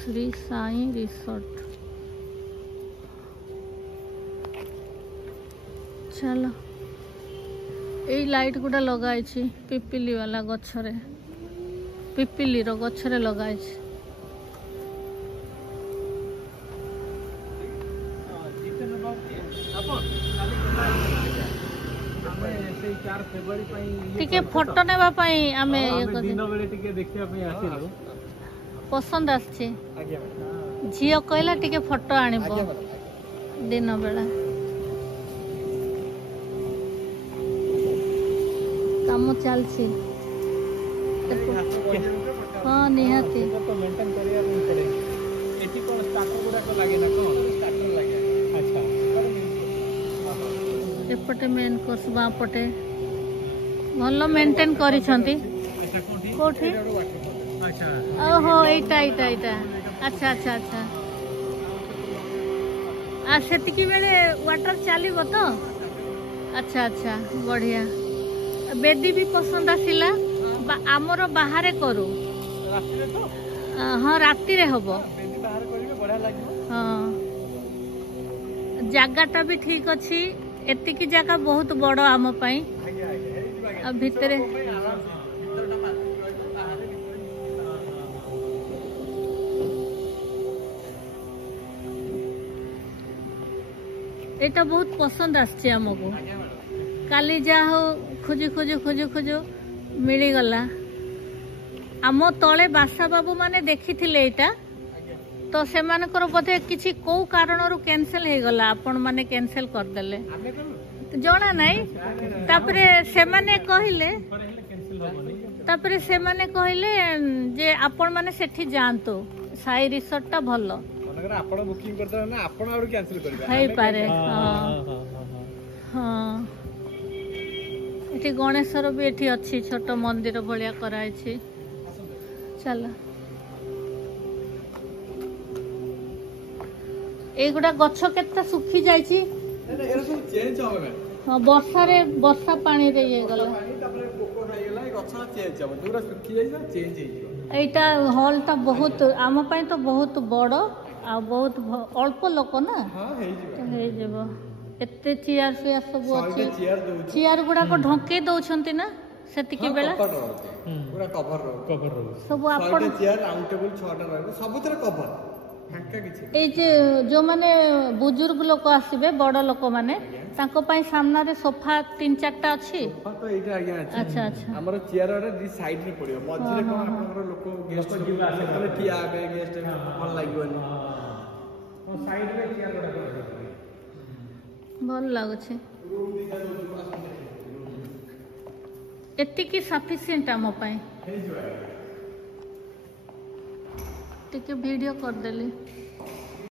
Shri Sai resort. चलो यही light गुड़ा लगाई पिपिली वाला गछरे पिपिली रो गछरे लगाई। टिके फोटो नेबा पई आमे दिन बेले टिके देखिया पई आसिलु पसंद आछे। झियो कहला टिके फोटो आनिबो दिन बेला काम चलछि। हाँ निहाती तो मेंटेन करिया पड़े। एठी कोन स्टार्टर गुडा को लागे ना कोन स्टार्टर लागे। अच्छा एपटे मेन कोर्स बा पटे भलो मेंटेन करी छंती कोठी। अच्छा ओहो एटा एटा एटा अच्छा अच्छा अच्छा आ सेतिकी बेले वाटर चलीबो तो। अच्छा अच्छा बढ़िया। बेदी भी पसंद आसिला आमर बाहर करू हाँ राति रे हबो। हाँ जगाटा भी ठीक अच्छी एतिकी जगह बहुत बड़ आम पाई भितरे एटा बहुत पसंद आछे हमको। काली जा हो खोजु खोजु खोजु खोजु मिली गला। आम तले बासा बाबू माने देखी थिले एटा तो से मानकर बोधे किसी को कारण रु कैंसिल हे गला आपण माने कैंसिल कर देले जणा नाही। तापरे से माने कहिले जे आपण माने सेठी जानतो साई रिसोर्ट टा भलो मनकर आपण बुकिंग करता ना आपण और कैंसिल करबे हे पारे। हां हां एठी गणेशर भी एठी अच्छी छोट मंदिर भलिया कराई छी। चल एगुडा गछ केत्ता सुखी जाई छी एरा सब चेंज होबे। हां वर्षा रे वर्षा पानी रे ये गला तापरे पोको खाई गेला गछ चेंज होबे दुरा सुखी जाई ना चेंज हे। एटा हॉल ता बहुत आम पई तो बहुत बड़ आ बहुत अल्प लोक ना। हां हे जेबो एते चेयर से सब अछि चेयर गुडा को ढंके दउछंती ना सेतिकी बेला पूरा कवर रो सब आपण चेयर राउंड टेबल 6टा रहबो सब तरह कवर फांका किछि। ए जे जो माने बुजुर्ग लोक आसीबे बड़ लोक माने ताको पई सामना रे सोफा 3-4टा अछि। सोफा तो एटा आज्ञा अछि। अच्छा अच्छा हमर चेयर रे दी साइड रे पडियो मझी रे कोन आपनकर लोक गेस्ट जिबा आसे तले ठिया आबे गेस्ट भल लागबोनी तो साइड रे चेयर गोडा कर भल लागो छे। एतिकी सफिशिएंट आम पाई टिके वीडियो कर देली।